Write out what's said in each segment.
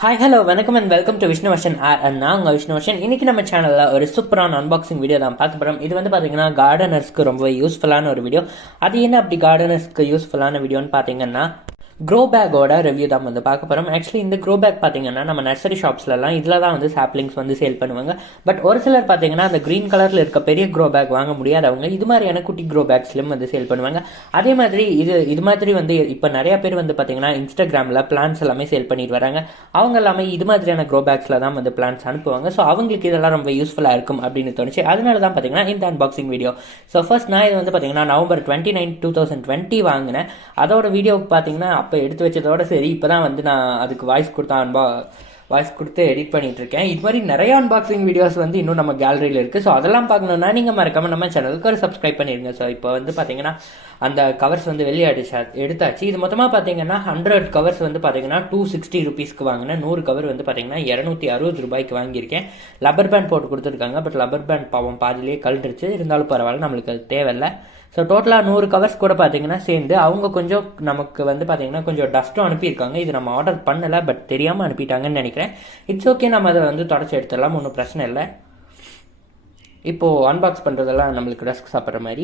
Hi hello வணக்கம் and welcome to விஷ்ணுவர்ஷன் நான் உங்கள் விஷ்ணுவர்ஷன். இன்னைக்கு நம்ம சேனலில் ஒரு சூப்பரான அன்பாக்சிங் வீடியோ தான் பார்க்க போகிறோம். இது வந்து பார்த்தீங்கன்னா கார்டனர்ஸ்க்கு ரொம்ப யூஸ்ஃபுல்லான ஒரு வீடியோ. அது என்ன அப்படி கார்டனர்ஸ்க்கு யூஸ்ஃபுல்லான வீடியோன்னு பார்த்தீங்கன்னா க்ரோ பேக்கோட ரிவ்யூ தான் வந்து பார்க்க போகிறோம். ஆக்சுவலி இந்த க்ரோ பேக் பார்த்தீங்கன்னா நம்ம நர்சரி ஷாப்ஸ்லாம் இதில் தான் வந்து சாப்லிங்ஸ் வந்து சேல் பண்ணுவாங்க. பட் ஒரு சிலர் பார்த்தீங்கன்னா அந்த க்ரீன் கலரில் இருக்க பெரிய க்ரோ பேக் வாங்க முடியாதவங்க இது மாதிரியான குட்டி க்ரோ பேக்ஸ்லையும் வந்து சேல் பண்ணுவாங்க. அதே மாதிரி இது மாதிரி வந்து இப்போ நிறைய பேர் வந்து பார்த்தீங்கன்னா இன்ஸ்டாகிராமில் பிளான்ஸ் எல்லாமே சேல் பண்ணிட்டு வராங்க. அவங்க எல்லாமே இது மாதிரியான க்ரோ பேக்ஸில் தான் வந்து பிளான்ஸ் அனுப்புவாங்க. ஸோ அவங்களுக்கு இதெல்லாம் ரொம்ப யூஸ்ஃபுல்லாக இருக்கும் அப்படின்னு தோணுச்சு. அதனால தான் பார்த்தீங்கன்னா இந்த அன்பாக்சிங் வீடியோ. ஸோ ஃபர்ஸ்ட் நான் இது வந்து பார்த்தீங்கன்னா November 29, 2020 வாங்கினேன். அதோட வீடியோவுக்கு பார்த்தீங்கன்னா அப்போ எடுத்து வச்சதோட சரி இப்போ தான் வந்து நான் அதுக்கு வாய்ஸ் கொடுத்து எடிட் பண்ணிட்டு இருக்கேன். இது மாதிரி நிறைய அன்பாக்சிங் வீடியோஸ் வந்து இன்னும் நம்ம கேலரியில் இருக்குது. ஸோ அதெல்லாம் பார்க்கணுன்னா நீங்கள் மறக்காம நம்ம சேனலுக்கு ஒரு சப்ஸ்கிரைப் பண்ணிடுங்க. ஸோ இப்போ வந்து பார்த்தீங்கன்னா அந்த கவர்ஸ் வந்து வெளியே எடுத்தாச்சு. இது மொத்தமாக பார்த்தீங்கன்னா 100 கவர்ஸ் வந்து பார்த்தீங்கன்னா 260 rupeesக்கு வாங்கினேன். 100 கவர் வந்து பார்த்தீங்கன்னா 260 ரூபாய்க்கு வாங்கியிருக்கேன். லப்பர் பேண்ட் போட்டு கொடுத்துருக்காங்க. பட் லப்பர் பேண்ட் பாவம் பாதிலேயே கழட்டுருச்சு. இருந்தாலும் பரவாயில்ல, நம்மளுக்கு அது தேவையில்லை. ஸோ டோட்டலாக 100 கவர்ஸ் கூட பார்த்தீங்கன்னா சேர்ந்து அவங்க கொஞ்சம் நமக்கு வந்து பார்த்தீங்கன்னா கொஞ்சம் டஸ்ட்டும் அனுப்பியிருக்காங்க. இது நம்ம ஆர்டர் பண்ணலை, பட் தெரியாமல் அனுப்பிட்டாங்கன்னு நினைக்கிறேன். இட்ஸ் ஓகே, நம்ம அதை வந்து தொடச்சி எடுத்துடலாம், ஒன்றும் பிரச்சனை இல்லை. இப்போது அன்பாக்ஸ் பண்ணுறதெல்லாம் நம்மளுக்கு டஸ்க் சாப்பிட்ற மாதிரி.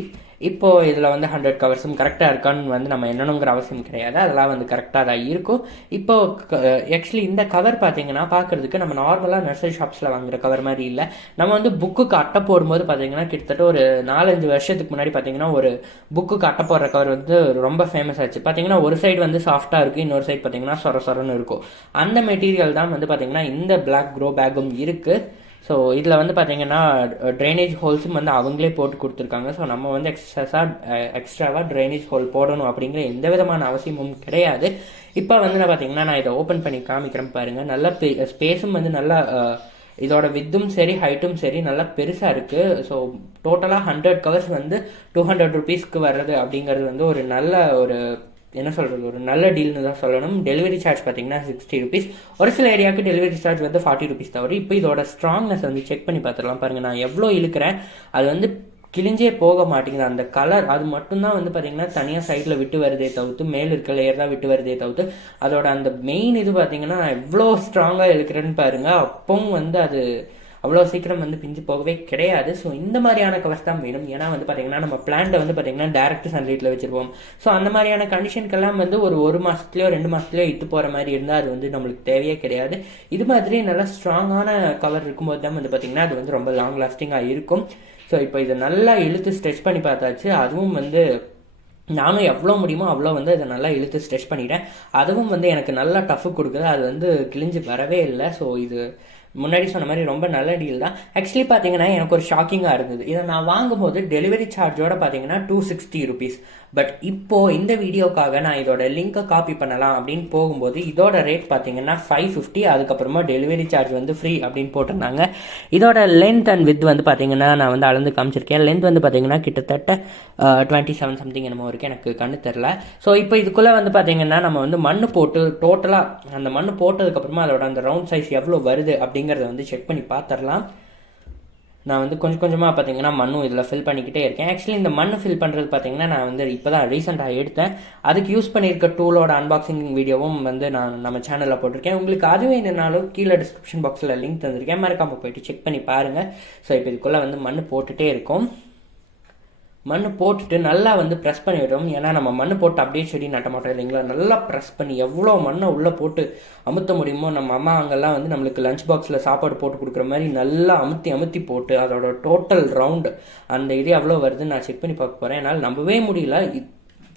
இப்போது இதில் வந்து 100 கவர்ஸும் கரெக்டாக இருக்கான்னு வந்து நம்ம என்னணுங்கிற அவசியம் கிடையாது. அதெல்லாம் வந்து கரெக்டாக தான் இருக்கும். இப்போது ஆக்சுவலி இந்த கவர் பார்த்தீங்கன்னா பார்க்குறதுக்கு நம்ம நார்மலாக நர்சரி ஷாப்ஸில் வாங்குற கவர் மாதிரி இல்லை. நம்ம வந்து புக்குக்கு அட்டை போடும்போது பார்த்தீங்கன்னா கிட்டத்தட்ட ஒரு 4-5 வருஷத்துக்கு முன்னாடி பார்த்தீங்கன்னா ஒரு புக்குக்கு அட்டை போடுற கவர் வந்து ரொம்ப ஃபேமஸ் ஆச்சு. பார்த்தீங்கன்னா ஒரு சைடு வந்து சாஃப்டாக இருக்குது, இன்னொரு சைடு பார்த்தீங்கன்னா சொரன்னு இருக்கும். அந்த மெட்டீரியல் தான் வந்து பார்த்தீங்கன்னா இந்த பிளாக் க்ரோ பேக்கும் இருக்குது. ஸோ இதில் வந்து பார்த்தீங்கன்னா ட்ரைனேஜ் ஹோல்ஸும் வந்து அவங்களே போட்டு கொடுத்துருக்காங்க. ஸோ நம்ம வந்து எக்ஸ்ட்ராவாக ட்ரைனேஜ் ஹோல் போடணும் அப்படிங்கிற எந்த விதமான அவசியமும் கிடையாது. இப்போ வந்து நான் பார்த்தீங்கன்னா நான் இதை ஓப்பன் பண்ணி காமிக்கிறேன் பாருங்கள். நல்ல ஸ்பேஸும் வந்து நல்லா இதோட வித்தும் சரி ஹைட்டும் சரி நல்லா பெருசாக இருக்குது. ஸோ டோட்டலாக 100 கவர்ஸ் வந்து 200 rupeesக்கு வர்றது அப்படிங்கிறது வந்து ஒரு நல்ல ஒரு என்ன சொல்கிறது ஒரு நல்ல டீல்னு தான் சொல்லணும். டெலிவரி சார்ஜ் பார்த்தீங்கன்னா 60 rupees. ஒரு சில ஏரியாவுக்கு டெலிவரி சார்ஜ் வந்து 40 rupees தவிர. இப்போ இதோட ஸ்ட்ராங்னஸ் வந்து செக் பண்ணி பார்த்துடலாம் பாருங்கள். நான் எவ்வளோ இழுக்கிறேன், அது வந்து கிழிஞ்சே போக மாட்டேங்குது. அந்த கலர் அது மட்டும்தான் வந்து பார்த்தீங்கன்னா தனியாக சைடில் விட்டு வருதே தவிர்த்து மேல் இருக்க லேயர் தான் விட்டு வருதே தவிர்த்து அதோட அந்த மெயின் இது பார்த்தீங்கன்னா நான் எவ்வளோ ஸ்ட்ராங்காக இழுக்கிறேன்னு பாருங்கள். அப்பவும் வந்து அது அவ்வளோ சீக்கிரம் வந்து பிஞ்சு போகவே கிடையாது. ஸோ இந்த மாதிரியான கவர்ஸ் தான் வேணும். ஏன்னா வந்து பார்த்தீங்கன்னா நம்ம பிளான்ட்டை வந்து பார்த்தீங்கன்னா டேரக்ட் சன்லைட்டில் வச்சிருப்போம். ஸோ அந்த மாதிரியான கண்டிஷனுக்கெல்லாம் வந்து ஒரு மாதத்துலையோ 2 மாதத்துலையோ இட்டு போகிற மாதிரி இருந்தால் அது வந்து நம்மளுக்கு தேவையே கிடையாது. இது மாதிரி நல்லா ஸ்ட்ராங்கான கவர் இருக்கும்போது தான் வந்து பார்த்தீங்கன்னா அது வந்து ரொம்ப லாங் லாஸ்டிங்காக இருக்கும். ஸோ இப்போ இதை நல்லா இழுத்து ஸ்ட்ரெச் பண்ணி பார்த்தாச்சு. அதுவும் வந்து நானும் எவ்வளோ முடியுமோ அவ்வளோ வந்து அதை நல்லா இழுத்து ஸ்ட்ரெச் பண்ணிட்டேன். அதுவும் வந்து எனக்கு நல்லா டஃப் கொடுக்குது. அது வந்து கிழிஞ்சு வரவே இல்லை. ஸோ இது முன்னாடி சொன்ன மாதிரி ரொம்ப நல்ல டீல் தான். ஆக்சுவலி பார்த்தீங்கன்னா எனக்கு ஒரு ஷாக்கிங்காக இருந்தது. இதை நான் வாங்கும்போது டெலிவரி சார்ஜோட பார்த்தீங்கன்னா 260 rupees. பட் இப்போது இந்த வீடியோக்காக நான் இதோட லிங்கை காப்பி பண்ணலாம் அப்படின்னு போகும்போது இதோட ரேட் பார்த்தீங்கன்னா 550. அதுக்கப்புறமா டெலிவரி சார்ஜ் வந்து ஃப்ரீ அப்படின்னு போட்டிருந்தாங்க. இதோட லென்த் அண்ட் வித் வந்து பார்த்தீங்கன்னா நான் வந்து அளந்து காமிச்சிருக்கேன். லென்த் வந்து பார்த்தீங்கன்னா கிட்டத்தட்ட 27 சம்திங் என்னமோ இருக்குது, எனக்கு கண்ணு தெரில. ஸோ இப்போ இதுக்குள்ளே வந்து பார்த்தீங்கன்னா நம்ம வந்து மண் போட்டு டோட்டலாக அந்த மண் போட்டதுக்கப்புறமா அதோட அந்த ரவுண்ட் சைஸ் எவ்வளோ வருது அப்படிங்கிறத வந்து செக் பண்ணி பார்த்துடலாம். நான் வந்து கொஞ்சம் கொஞ்சமாக பார்த்தீங்கன்னா மண்ணும் இதில் ஃபில் பண்ணிக்கிட்டே இருக்கேன். ஆக்சுவலி இந்த மண் ஃபில் பண்ணுறது பார்த்தீங்கன்னா நான் வந்து இப்போ தான் ரீசெண்டாக எடுத்தேன். அதுக்கு யூஸ் பண்ணியிருக்க டூலோட அன்பாக்சிங் வீடியோவும் வந்து நான் நம்ம சேனலில் போட்டிருக்கேன். உங்களுக்கு அதுவே என்னன்னாலும் கீழே டிஸ்கிரிப்ஷன் பாக்ஸில் லிங்க் தந்திருக்கேன், மறக்காமல் போயிட்டு செக் பண்ணி பாருங்கள். ஸோ இப்போ இதுக்குள்ளே வந்து மண் போட்டுகிட்டே இருக்கும். மண் போட்டுட்டு நல்லா வந்து ப்ரெஸ் பண்ணிவிடும். ஏன்னா நம்ம மண் போட்டு அப்படியே செடி நட்ட மாட்டோம் இல்லைங்களா. நல்லா ப்ரெஸ் பண்ணி எவ்வளோ மண்ணை உள்ளே போட்டு அமுத்த முடியுமோ, நம்ம அம்மா அங்கெல்லாம் வந்து நம்மளுக்கு லஞ்ச் பாக்ஸில் சாப்பாடு போட்டு கொடுக்குற மாதிரி நல்லா அமுத்தி போட்டு அதோட டோட்டல் ரவுண்டு அந்த இது எவ்வளோ வருதுன்னு நான் செக் பண்ணி பார்க்க போகிறேன். என்னால் நம்பவே முடியல.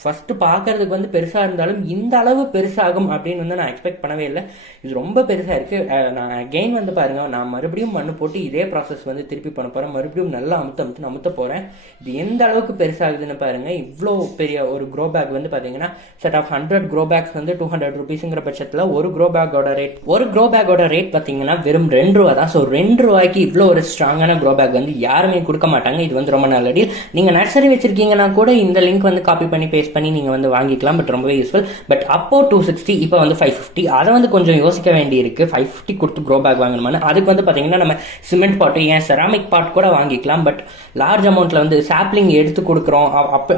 ஃபஸ்ட்டு பார்க்கறதுக்கு வந்து பெருசாக இருந்தாலும் இந்த அளவு பெருசாகும் அப்படின்னு வந்து நான் எக்ஸ்பெக்ட் பண்ணவே இல்லை. இது ரொம்ப பெருசாக இருக்குது. நான் அகெயின் வந்து பாருங்கள், நான் மறுபடியும் மண் போட்டு இதே ப்ராசஸ் வந்து திருப்பி பண்ண போகிறேன். மறுபடியும் நல்லா அமுத்த போகிறேன். இது எந்த அளவுக்கு பெருசாகுதுன்னு பாருங்கள். இவ்வளோ பெரிய ஒரு க்ரோ பேக் வந்து பார்த்தீங்கன்னா செட் ஆஃப் 100 க்ரோ பேக்ஸ் வந்து 200 rupeesங்கிற பட்சத்தில் ஒரு க்ரோ பேக்கோட ரேட் பார்த்தீங்கன்னா வெறும் 2 ரூபா தான். ஸோ 2 ரூபாய்க்கு இவ்வளோ ஒரு ஸ்ட்ராங்கான க்ரோ பேக் வந்து யாருமே கொடுக்க மாட்டாங்க. இது வந்து ரொம்ப நல்ல டீல். நீங்கள் நர்சரி வச்சிருக்கீங்கன்னா கூட இந்த லிங்க் வந்து காப்பி பண்ணி பண்ணி நீங்கள் வந்து வாங்கிக்கலாம். பட் ரொம்பவே யூஸ்ஃபுல். பட் அப்போ 260, இப்போ வந்து 550. அதை வந்து கொஞ்சம் யோசிக்க வேண்டி இருக்கு. 550 கொடுத்து க்ரோ பேக் வாங்கணுமான்னு. அதுக்கு வந்து பார்த்தீங்கன்னா நம்ம சிமெண்ட் பாட்டு ஏன் செராமிக் பாட் கூட வாங்கிக்கலாம். பட் லார்ஜ் அமௌண்ட்டில் வந்து சாப்லிங் எடுத்து கொடுக்குறோம்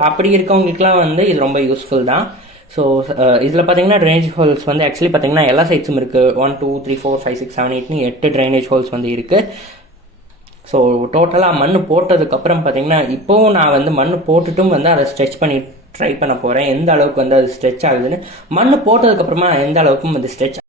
அப்படி இருக்கவங்களுக்குலாம் வந்து இது ரொம்ப யூஸ்ஃபுல் தான். ஸோ இதில் பார்த்தீங்கன்னா ட்ரைனேஜ் ஹோல்ஸ் வந்து ஆக்சுவலி பார்த்தீங்கன்னா எல்லா சைட்ஸும் இருக்குது. 1 2 3 4 5 6 7 8ன்னு 8 ட்ரைனேஜ் ஹோல்ஸ் வந்து இருக்குது. ஸோ டோட்டலாக மண் போட்டதுக்கப்புறம் பார்த்தீங்கன்னா இப்போவும் நான் வந்து மண் போட்டுட்டும் வந்து அதை ஸ்ட்ரெச் பண்ணி ட்ரை பண்ண போகிறேன், எந்த அளவுக்கு வந்து அது ஸ்ட்ரெச் ஆகுதுன்னு. மண் போட்டதுக்கப்புறமா எந்த அளவுக்கும் வந்து ஸ்ட்ரெச்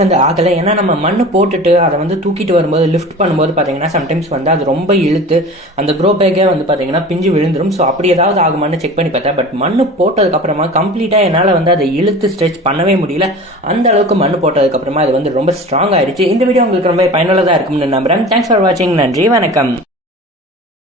வந்து ஆகலை. ஏன்னா நம்ம மண் போட்டுட்டு அதை வந்து தூக்கிட்டு வரும்போது லிஃப்ட் பண்ணும்போது பார்த்தீங்கன்னா சம்டைம்ஸ் வந்து அது ரொம்ப இழுத்து அந்த க்ரோ பேக்கே வந்து பார்த்தீங்கன்னா பிஞ்சு விழுந்துடும். ஸோ அப்படி ஏதாவது ஆகுமான்னு செக் பண்ணி பார்த்தேன். பட் மண் போட்டதுக்கப்புறமா கம்ப்ளீட்டாக என்னால் வந்து அதை இழுத்து ஸ்ட்ரெச் பண்ணவே முடியல. அந்த அளவுக்கு மண் போட்டதுக்கப்புறமா அது வந்து ரொம்ப ஸ்ட்ராங் ஆயிடுச்சு. இந்த வீடியோ உங்களுக்கு ரொம்ப பயனுள்ளதாக இருக்கும்னு நம்புறேன். தேங்க்ஸ் ஃபார் வாட்சிங். நன்றி, வணக்கம்.